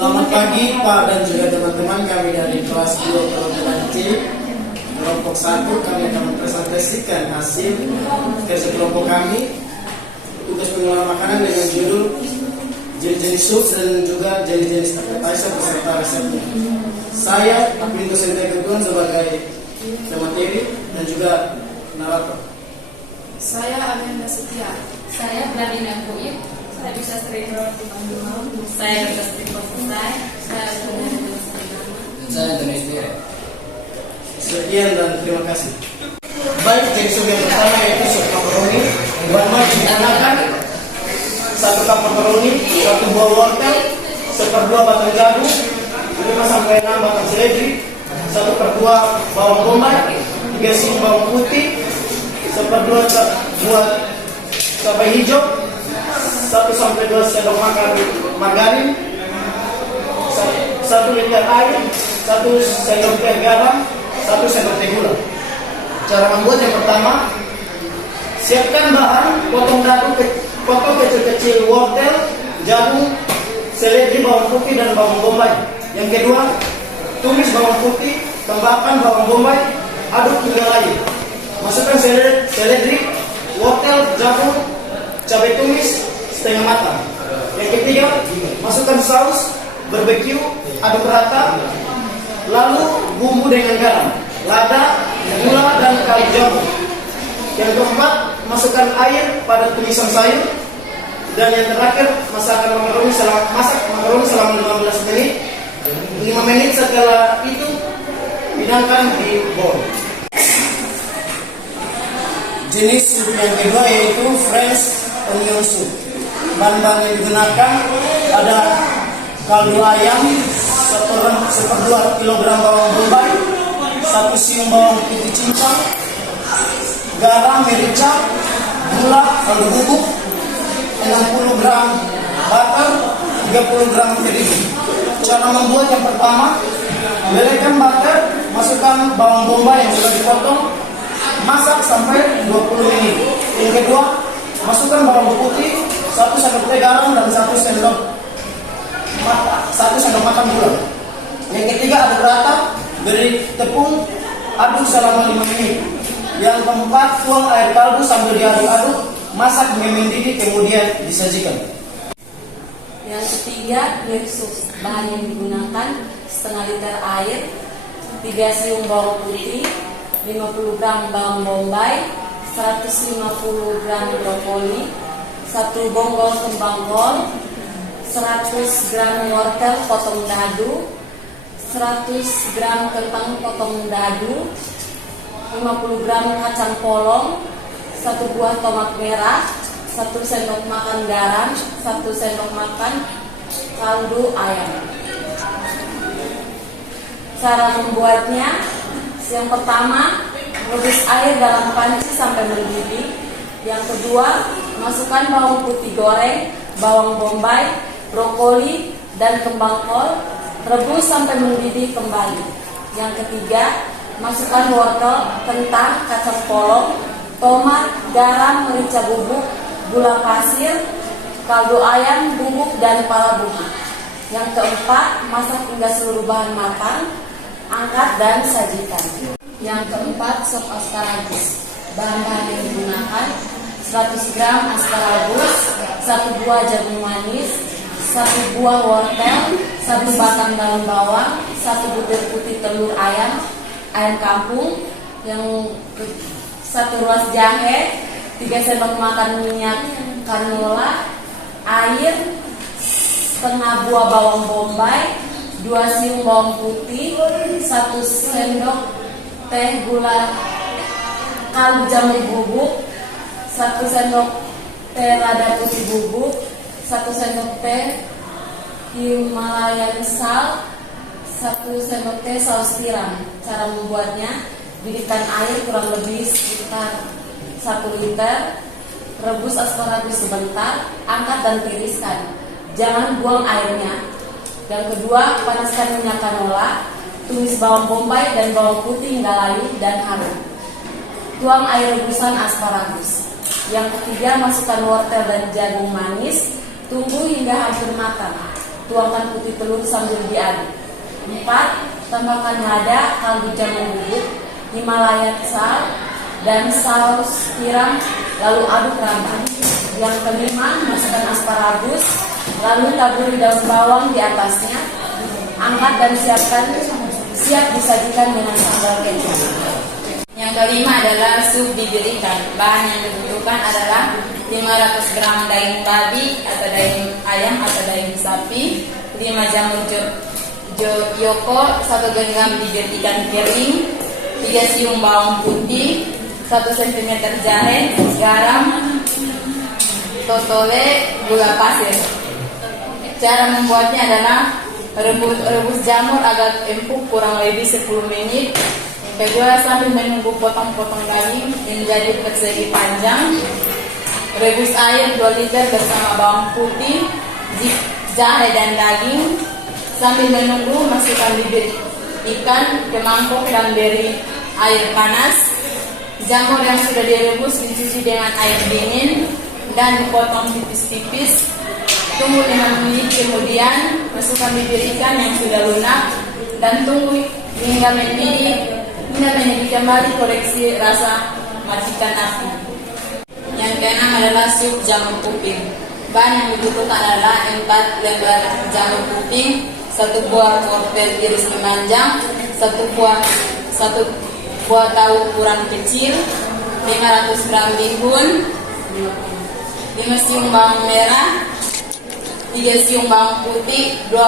Selamat pagi Pak dan juga teman-teman kami dari kelas 2 perguruan C. Kelompok 1 kami akan mempresentasikan hasil kerja kelompok kami tugas pengelola makanan dengan judul jenis-jenis sup dan juga jenis-jenis appetizer beserta resepnya. Saya Aprinto Senteketuan sebagai pemateri dan juga narator. Saya Amanda Setia. Saya Bladina Kuip. Saya bisa sering roti Bandung. Saya bisa sering selesai. Saya punya Saya Dennis Dire. Sekian dan terima kasih. Baik, jenis sup yang pertama yaitu sup makaroni. Bahan digunakan 1 cup makaroni, 1 buah wortel, 1/2 batang jagung, 5 sampai 6 batang seledri, 1/2 bawang bombay, 3 siung bawang putih, 1/2 buah cabai hijau, 1 sampai 2 sendok makan margarin, 1 liter air, 1 sendok teh garam, 1 sendok teh gula. Cara membuat yang pertama, siapkan bahan, potong kecil-kecil wortel, jagung, seledri, bawang putih dan bawang bombay. Yang kedua, tumis bawang putih, tambahkan bawang bombay, aduk hingga layu. Masukkan seledri, wortel, jagung, cabai tumis setengah matang. Yang ketiga, masukkan saus barbecue, aduk rata, lalu bumbu dengan garam, lada, gula dan kari jamur. Yang keempat, masukkan air pada tumisan sayur. Dan yang terakhir, masak makaroni selama 15 menit. 5 menit setelah itu, hidangkan di bowl. Jenis sup yang kedua yaitu French onion soup. Bahan-bahan yang digunakan ada kaldu ayam 1/2 kg bawang bombay, 1 siung bawang putih cincang, garam, merica, gula, kaldu bubuk, 60 gram butter, 30 gram terigu. Cara membuat yang pertama, lelehkan butter, masukkan bawang bombay yang sudah dipotong, masak sampai 20 menit. Yang kedua, masukkan bawang putih, 1 sendok teh garam dan 1 sendok makan gula. Yang ketiga, aduk rata, beri tepung, aduk selama 5 menit. Yang keempat, tuang air kaldu sambil diaduk-aduk, masak hingga mendidih, kemudian disajikan. Yang ketiga, beef soup. Bahan yang digunakan setengah liter air, 3 siung bawang putih, 50 gram bawang bombay, 150 gram brokoli, 1 bonggol kembang kol, 100 gram wortel potong dadu, 100 gram kentang potong dadu, 50 gram kacang polong, 1 buah tomat merah, 1 sendok makan garam, 1 sendok makan kaldu ayam. Cara membuatnya, yang pertama, rebus air dalam panci sampai mendidih. Yang kedua, masukkan bawang putih goreng, bawang bombay, brokoli, dan kembang kol, rebus sampai mendidih kembali. Yang ketiga, masukkan wortel, kentang, kacang polong, tomat, garam, merica bubuk, gula pasir, kaldu ayam, bubuk, dan pala bubuk. Yang keempat, masak hingga seluruh bahan matang, angkat dan sajikan. Yang keempat, sop asparagus. Bahan-bahan yang digunakan 100 gram asparagus, 1 buah jagung manis, 1 buah wortel, 1 batang daun bawang, 1 butir putih telur ayam kampung, yang 1 ruas jahe, 3 sendok makan minyak canola, air, setengah buah bawang bombay, 2 siung bawang putih, 1 sendok teh gula kaldu jamur bubuk, 1 sendok teh lada putih bubuk, 1 sendok teh Himalayan salt, 1 sendok teh saus tiram. Cara membuatnya, didihkan air kurang lebih sekitar 1 liter, rebus asparagus sebentar, angkat dan tiriskan. Jangan buang airnya. Yang kedua, panaskan minyak canola, tumis bawang bombay dan bawang putih hingga layu dan harum. Tuang air rebusan asparagus. Yang ketiga, masukkan wortel dan jagung manis, tunggu hingga hampir matang. tuangkan putih telur sambil diaduk. 4. Tambahkan lada, kaldu jamur bubuk, Himalaya salt, dan saus tiram, lalu aduk rata. Yang kelima, masukkan asparagus, lalu taburi daun bawang di atasnya. Angkat dan siap disajikan dengan sambal kecap. Yang kelima adalah sup bibir ikan. Bahan yang dibutuhkan adalah 500 gram daging babi atau daging ayam atau daging sapi, 5 jamur yoko, 1 genggam bibir ikan kering, 3 siung bawang putih, 1 cm jahe, garam, totole, gula pasir. Cara membuatnya adalah rebus jamur agar empuk kurang lebih 10 menit. Yang kedua, sambil menunggu potong-potong daging menjadi persegi panjang, rebus air 2 liter bersama bawang putih, jahe dan daging. Sambil menunggu, masukkan bibir ikan ke mangkok dan beri air panas. Jamur yang sudah direbus dicuci dengan air dingin dan dipotong tipis-tipis. Tunggu 5 menit kemudian, masukkan bibir ikan yang sudah lunak dan tunggu hingga mendidih kembali. Koreksi rasa, matikan api. Yang keenam adalah sup jamur kuping. Bahan yang dibutuhkan adalah 4 lembar jamur kuping, 1 buah wortel iris memanjang, 1 buah tahu ukuran kecil, 500 gram bihun, 5 siung bawang merah, 3 siung bawang putih, 2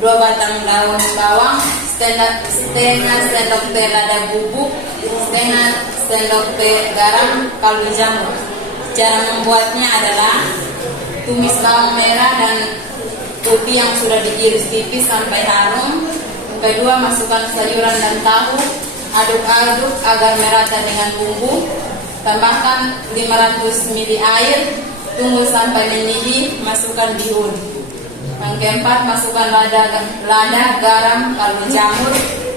batang daun bawang, setengah sendok teh lada bubuk, setengah sendok teh garam, kaldu jamur. Cara membuatnya adalah tumis bawang merah dan putih yang sudah diiris tipis sampai harum. Kedua, masukkan sayuran dan tahu, aduk-aduk agar merata dengan bumbu. Tambahkan 500 ml air, tunggu sampai mendidih, masukkan bihun. Yang keempat, masukkan lada, garam, kaldu jamur.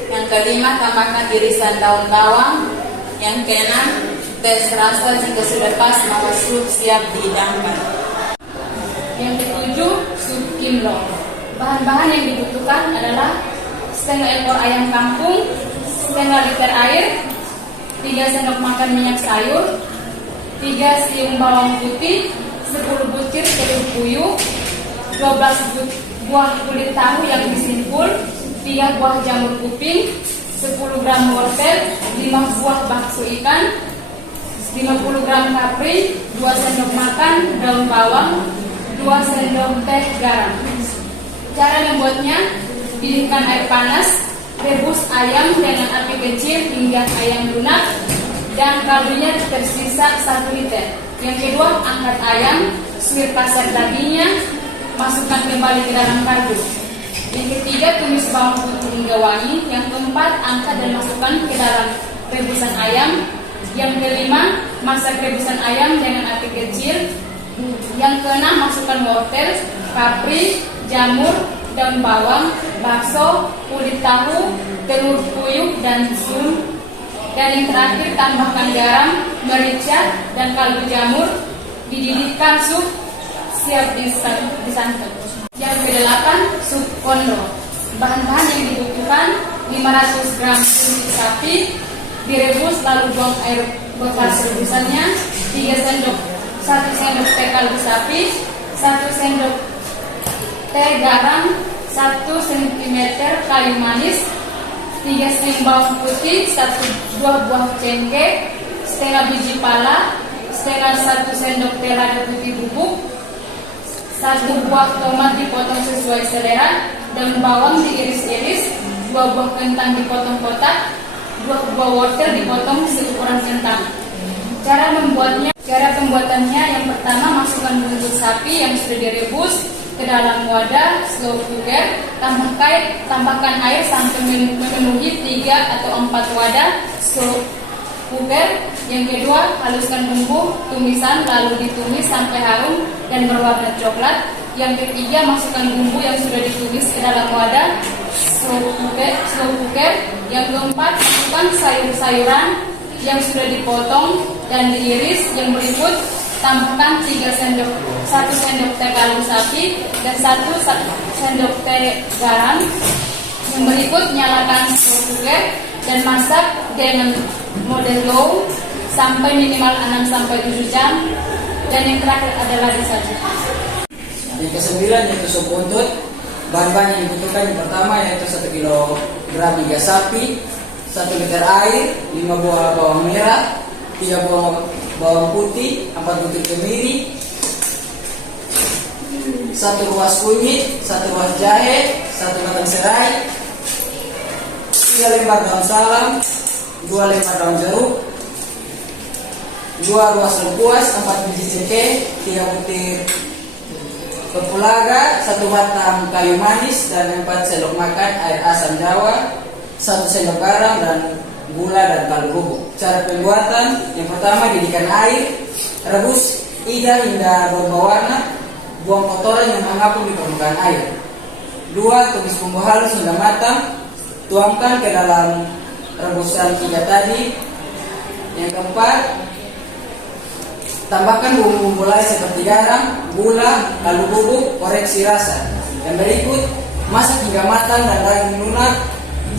Yang kelima, tambahkan irisan daun bawang. Yang keenam, tes rasa jika sudah pas maka sup siap dihidangkan. Yang ketujuh, sup kimlong. Bahan-bahan yang dibutuhkan adalah setengah ekor ayam kampung, setengah liter air, 3 sendok makan minyak sayur, 3 siung bawang putih, 10 butir telur puyuh, 12 buah kulit tahu yang disimpul, 3 buah jamur kuping, 10 gram wortel, 5 buah bakso ikan, 50 gram kapri, 2 sendok makan daun bawang, 2 sendok teh garam. Cara membuatnya, didihkan air panas, rebus ayam dengan api kecil hingga ayam lunak dan kaldunya tersisa 1 liter. Yang kedua, angkat ayam, suir kasar dagingnya, masukkan kembali ke dalam kaldu. Yang ketiga, tumis bawang putih hingga wangi. Yang keempat, angkat dan masukkan ke dalam rebusan ayam. Yang kelima, masak rebusan ayam dengan api kecil. Yang keenam, masukkan wortel, kapri, jamur, daun bawang, bakso, kulit tahu, telur puyuh, dan sun. Dan yang terakhir, tambahkan garam, merica, dan kaldu jamur. Dididihkan sup, siap disantap. Yang kedelapan, sup kondo. Bahan-bahan yang dibutuhkan: 500 gram kulit sapi, direbus lalu buang air bekas rebusannya, 1 sendok teh kaldu sapi, 1 sendok teh garam, 1 cm kayu manis, 3 siung bawang putih, 2 buah cengkeh, setengah biji pala, setengah 1 sendok teh lada putih bubuk, 1 buah tomat dipotong sesuai selera, daun bawang diiris-iris, 2 buah kentang dipotong kotak, 2 buah wortel dipotong seukuran kentang. Cara pembuatannya, yang pertama, masukkan bumbu sapi yang sudah direbus ke dalam wadah slow cooker. Tambahkan air sampai memenuhi 3 atau 4 wadah slow cooker. Yang kedua, haluskan bumbu tumisan lalu ditumis sampai harum dan berwarna coklat. Yang ketiga, masukkan bumbu yang sudah ditumis ke dalam wadah slow cooker. Yang keempat, masukkan sayur-sayuran yang sudah dipotong dan diiris. Yang berikut, tambahkan 1 sendok teh kaldu sapi dan 1 sendok teh garam. Yang berikut nyalakan kompor dan masak dengan mode low sampai minimal 6-7 jam. Dan yang terakhir adalah disajikan. Yang ke-9 yaitu sup buntut. Bahan-bahan yang dibutuhkan yang pertama yaitu 1 kilogram iga sapi, 1 liter air, 5 buah bawang merah, 3 buah bawang putih, 4 butir kemiri, 1 ruas kunyit, 1 ruas jahe, 1 batang serai, 3 lembar daun salam, 2 lembar daun jeruk, 2 ruas lengkuas, 4 biji cengkeh, 3 butir kapulaga, 1 batang kayu manis, dan 4 sendok makan air asam jawa, 1 sendok garam, dan gula dan kaldu bubuk. Cara pembuatan, yang pertama didihkan air, rebus iga hingga berubah warna, buang kotoran yang mengapung di permukaan air. 2. Tumis bumbu halus hingga matang, tuangkan ke dalam rebusan iga tadi. Yang keempat, tambahkan bumbu-bumbu lain seperti garam, gula, kaldu bubuk, koreksi rasa. Yang berikut, masak hingga matang dan daging lunak.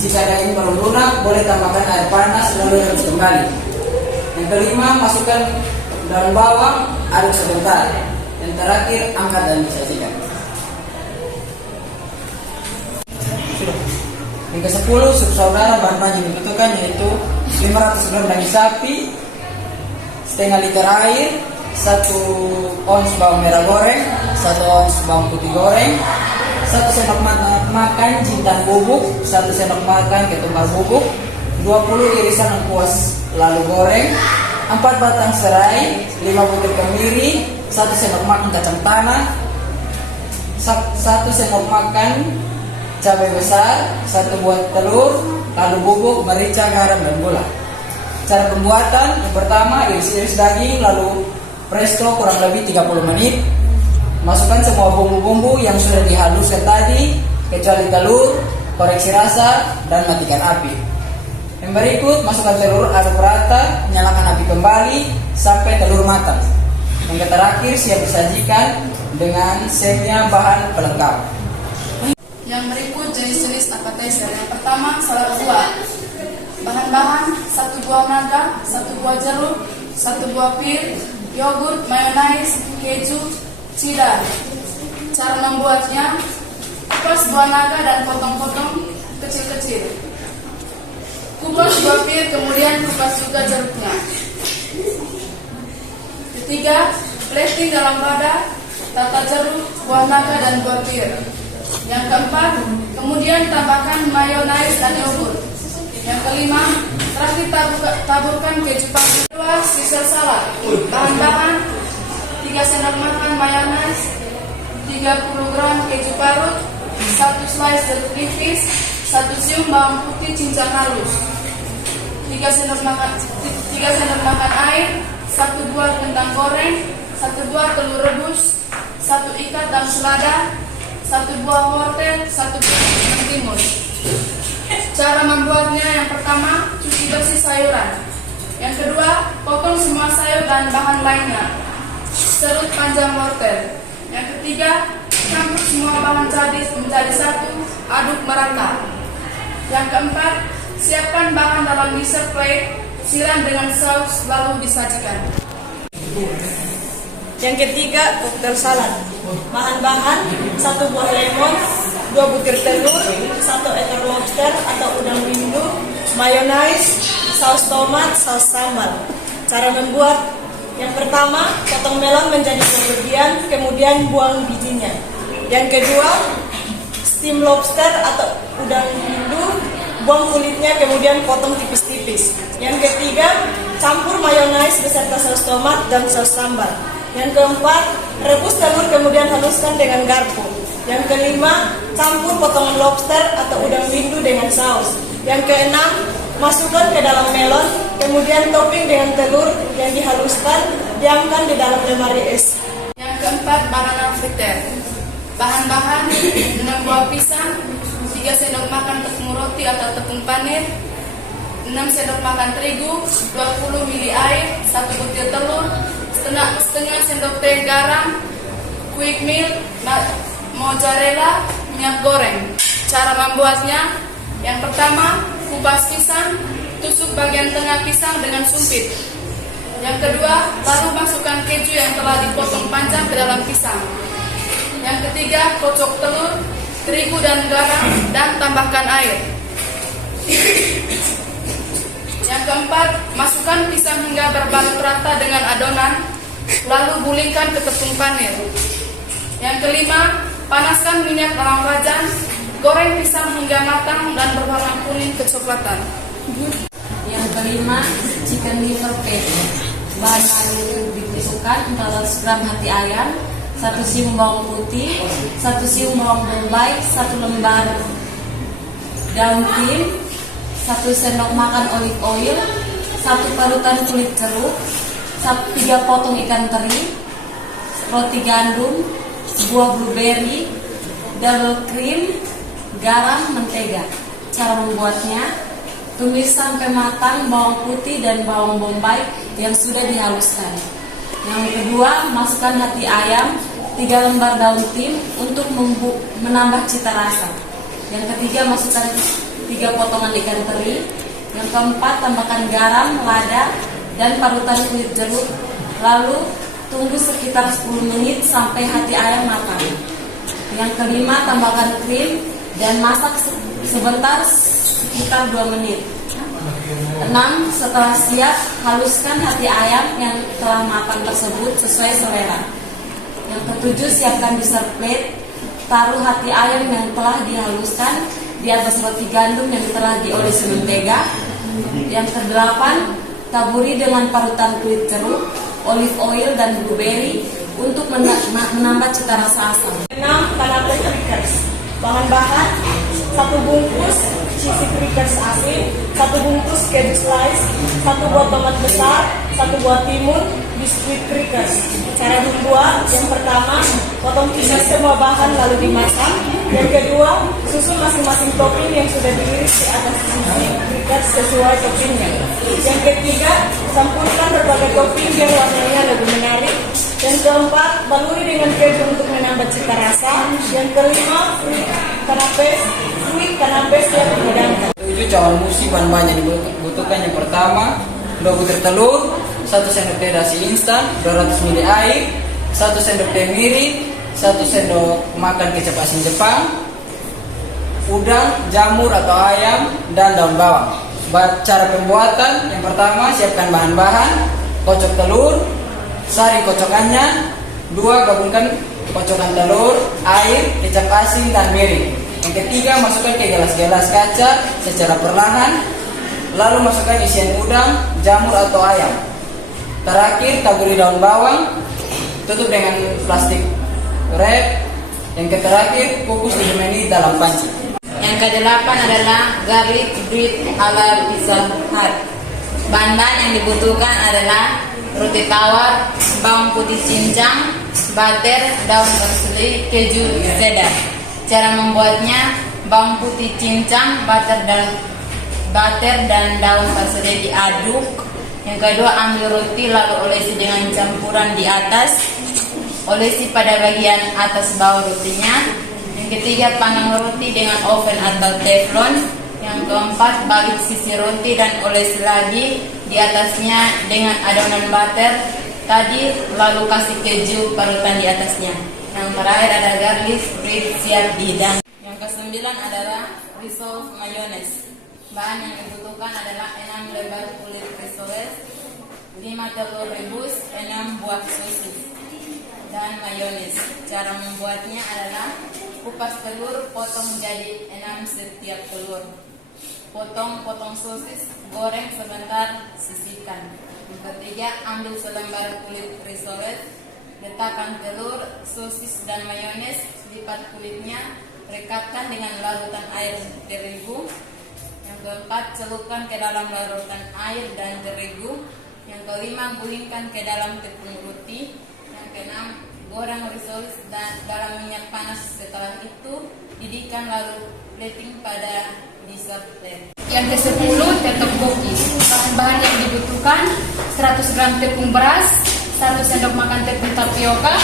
Jika daging belum lunak, boleh tambahkan air panas lalu rebus kembali. Yang kelima, masukkan daun bawang, aduk sebentar. Yang terakhir, angkat dan disajikan. Yang ke-10, sup saudara. Bahan-bahan yang dibutuhkan yaitu 500 gram daging sapi, setengah liter air, 1 ons bawang merah goreng, 1 ons bawang putih goreng, 1 sendok makan jintan bubuk, 1 sendok makan ketumbar bubuk, 20 irisan lengkuas lalu goreng, 4 batang serai, 5 butir kemiri, 1 sendok makan kacang tanah, 1 sendok makan cabai besar, 1 buah telur, kaldu bubuk, merica, garam, dan gula. Cara pembuatan, yang pertama iris-iris daging lalu presto kurang lebih 30 menit. Masukkan semua bumbu-bumbu yang sudah dihaluskan tadi kecuali telur, koreksi rasa, dan matikan api. Yang berikut, masukkan telur, aduk rata, nyalakan api kembali sampai telur matang. Yang terakhir, siap disajikan dengan setnya bahan pelengkap. Yang berikut jenis-jenis appetizer. Yang pertama, salad buah. Bahan-bahan 1 buah naga, 1 buah jeruk, 1 buah pir, yogurt, mayonaise, keju, cheddar. Cara membuatnya, kupas buah naga dan potong-potong kecil-kecil. Kupas buah pir, kemudian kupas juga jeruknya. Ketiga, plating dalam wadah, tata jeruk, buah naga, dan buah pir. Yang keempat, kemudian tambahkan mayonaise dan yogurt. Yang kelima, terakhir taburkan keju parut. Kedua, Caesar salad. Bahan-bahan 3 sendok makan mayonaise, 30 gram keju parut, 1 slice jeruk nipis, 1 siung bawang putih cincang halus, 3 sendok makan air, 1 buah kentang goreng, 1 buah telur rebus, 1 ikat daun selada, 1 buah wortel, 1 buah timun. Cara membuatnya, yang pertama, cuci bersih sayuran. Yang kedua, potong semua sayur dan bahan lainnya. Serut panjang wortel. Yang ketiga, campur semua bahan tadi menjadi satu, aduk merata. Yang keempat, siapkan bahan dalam dessert plate, siram dengan saus lalu disajikan. Yang ketiga, koktail salad. Bahan-bahan 1 buah lemon, 2 butir telur, 1 ekor lobster atau udang windu, mayonaise, saus tomat, saus sambal. Cara membuat, yang pertama, potong melon menjadi bagian, kemudian buang bijinya. Yang kedua, steam lobster atau udang windu, buang kulitnya, kemudian potong tipis-tipis. Yang ketiga, campur mayonaise beserta saus tomat dan saus sambal. Yang keempat, rebus telur kemudian haluskan dengan garpu. Yang kelima, campur potongan lobster atau udang windu dengan saus. Yang keenam, masukkan ke dalam melon, kemudian topping dengan telur yang dihaluskan, diamkan di dalam lemari es. Yang keempat, banana fritter. Bahan-bahan 6 buah pisang, 3 sendok makan tepung roti atau tepung panir, 6 sendok makan terigu, 20 ml air, 1 butir telur, setengah sendok teh garam, quick meal, mozzarella, minyak goreng. Cara membuatnya, yang pertama, kupas pisang, tusuk bagian tengah pisang dengan sumpit. Yang kedua, baru masukkan keju yang telah dipotong panjang ke dalam pisang. Yang ketiga, kocok telur, terigu dan garam, dan tambahkan air. Yang keempat, masukkan pisang hingga berbalut rata dengan adonan, lalu gulingkan ke tepung panir. Yang kelima, panaskan minyak dalam wajan, goreng pisang hingga matang dan berwarna kuning kecoklatan. Yang kelima, chicken liver paste. Bahan-bahan yang dibutuhkan 400 gram hati ayam, 1 siung bawang putih, 1 siung bawang bombay, 1 lembar daun tim, 1 sendok makan olive oil, 1 parutan kulit jeruk, 3 potong ikan teri, roti gandum, buah blueberry, double cream, garam, mentega. Cara membuatnya, tumis sampai matang bawang putih dan bawang bombay yang sudah dihaluskan. Yang kedua, masukkan hati ayam, 3 lembar daun tim untuk menambah cita rasa. Yang ketiga, masukkan 3 potongan ikan teri. Yang keempat, tambahkan garam, lada, dan parutan kulit jeruk. Lalu tunggu sekitar 10 menit sampai hati ayam matang. Yang kelima, tambahkan krim dan masak sebentar sekitar 2 menit. 6. Setelah siap, haluskan hati ayam yang telah matang tersebut sesuai selera. Yang ketujuh, siapkan dessert plate. Taruh hati ayam yang telah dihaluskan di atas roti gandum yang telah diolesi mentega. Yang kedelapan, taburi dengan parutan kulit jeruk, olive oil, dan blueberry untuk menambah cita rasa asam. 6. Kanape crackers. Bahan-bahan: 1 bungkus cheesy crackers asin, 1 bungkus keju slice, 1 buah tomat besar, 1 buah timun, biskuit crackers. Cara membuat: yang pertama, potong pisah semua bahan lalu dimasak. Yang kedua, susun masing-masing topping yang sudah diiris di atas cheesy crackers sesuai toppingnya. Yang ketiga, campurkan berbagai topping biar warnanya lebih menarik. Yang keempat, baluri dengan keju untuk menambah cita rasa. Yang kelima, fruit canapes siap dihidangkan. 7 cawan musi bahan-bahan yang dibutuhkan. Yang pertama, 2 butir telur, 1 sendok teh nasi instan, 200 ml air, 1 sendok teh mirin, 1 sendok makan kecap asin Jepang, udang, jamur atau ayam, dan daun bawang. Cara pembuatan: yang pertama, siapkan bahan-bahan, kocok telur, sari kocokannya, 2 gabungkan kocokan telur, air, kecap asin, dan mirin. Yang ketiga, masukkan ke gelas-gelas kaca secara perlahan, lalu masukkan isian udang, jamur atau ayam. Terakhir, taburi daun bawang, tutup dengan plastik wrap. Yang terakhir, kukus 7 menit dalam panci. Yang kedelapan adalah garlic bread ala Pizza Hut. Bahan-bahan yang dibutuhkan adalah roti tawar, bawang putih cincang, butter, daun parsley, keju cheddar. Cara membuatnya: bawang putih cincang, butter dan daun parsley diaduk. Yang kedua, ambil roti lalu olesi dengan campuran di atas, olesi pada bagian atas bawah rotinya. Yang ketiga, panggang roti dengan oven atau teflon. Yang keempat, balik sisi roti dan olesi lagi di atasnya dengan adonan butter tadi, lalu kasih keju parutan di atasnya. Yang terakhir ada garlic bread siap dihidang. Yang kesembilan adalah risol mayonnaise. Bahan yang dibutuhkan adalah 6 lembar kulit risoles, 5 telur rebus, 6 buah sosis, dan mayones. Cara membuatnya adalah: kupas telur, potong jadi 6 setiap telur. Potong sosis, goreng sebentar, sisihkan. Yang ketiga, ambil selembar kulit risoles, letakkan telur, sosis, dan mayones, lipat kulitnya, rekatkan dengan larutan air terigu. Yang keempat, celupkan ke dalam larutan air dan terigu. Yang kelima, gulingkan ke dalam tepung roti. Yang keenam, goreng risoles dalam minyak panas. Setelah itu, didihkan lalu plating pada dessert plate. Yang ke-10, tteokbokki. Bahan-bahan yang dibutuhkan: 100 gram tepung beras, 1 sendok makan tepung tapioka,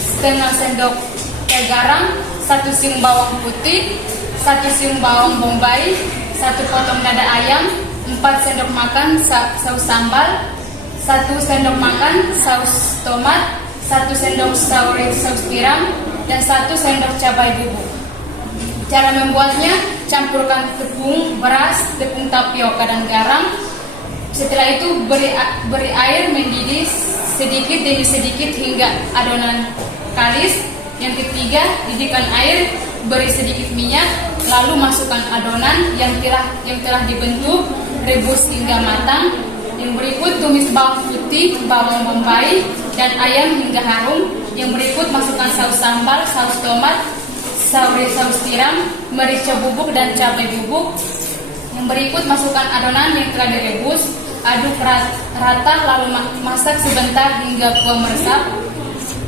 setengah sendok teh garam, 1 siung bawang putih, 1 siung bawang bombay, 1 potong dada ayam, 4 sendok makan saus sambal, 1 sendok makan saus tomat, 1 sendok saus tiram, dan 1 sendok cabai bubuk. Cara membuatnya, campurkan tepung beras, tepung tapioka, dan garam. Setelah itu beri air mendidih sedikit demi sedikit hingga adonan kalis. Yang ketiga, didihkan air, beri sedikit minyak, lalu masukkan adonan yang telah dibentuk, rebus hingga matang. Yang berikut tumis bawang putih, bawang bombay, dan ayam hingga harum. Yang berikut masukkan saus sambal, saus tomat, saus tiram, merica bubuk, dan cabai bubuk. Yang berikut masukkan adonan yang telah direbus, aduk rata lalu masak sebentar hingga kuah meresap.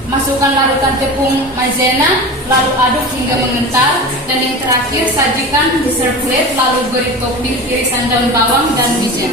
Masukkan larutan tepung maizena, lalu aduk hingga mengental. Dan yang terakhir, sajikan di dessert plate, lalu beri topping irisan daun bawang dan wijen.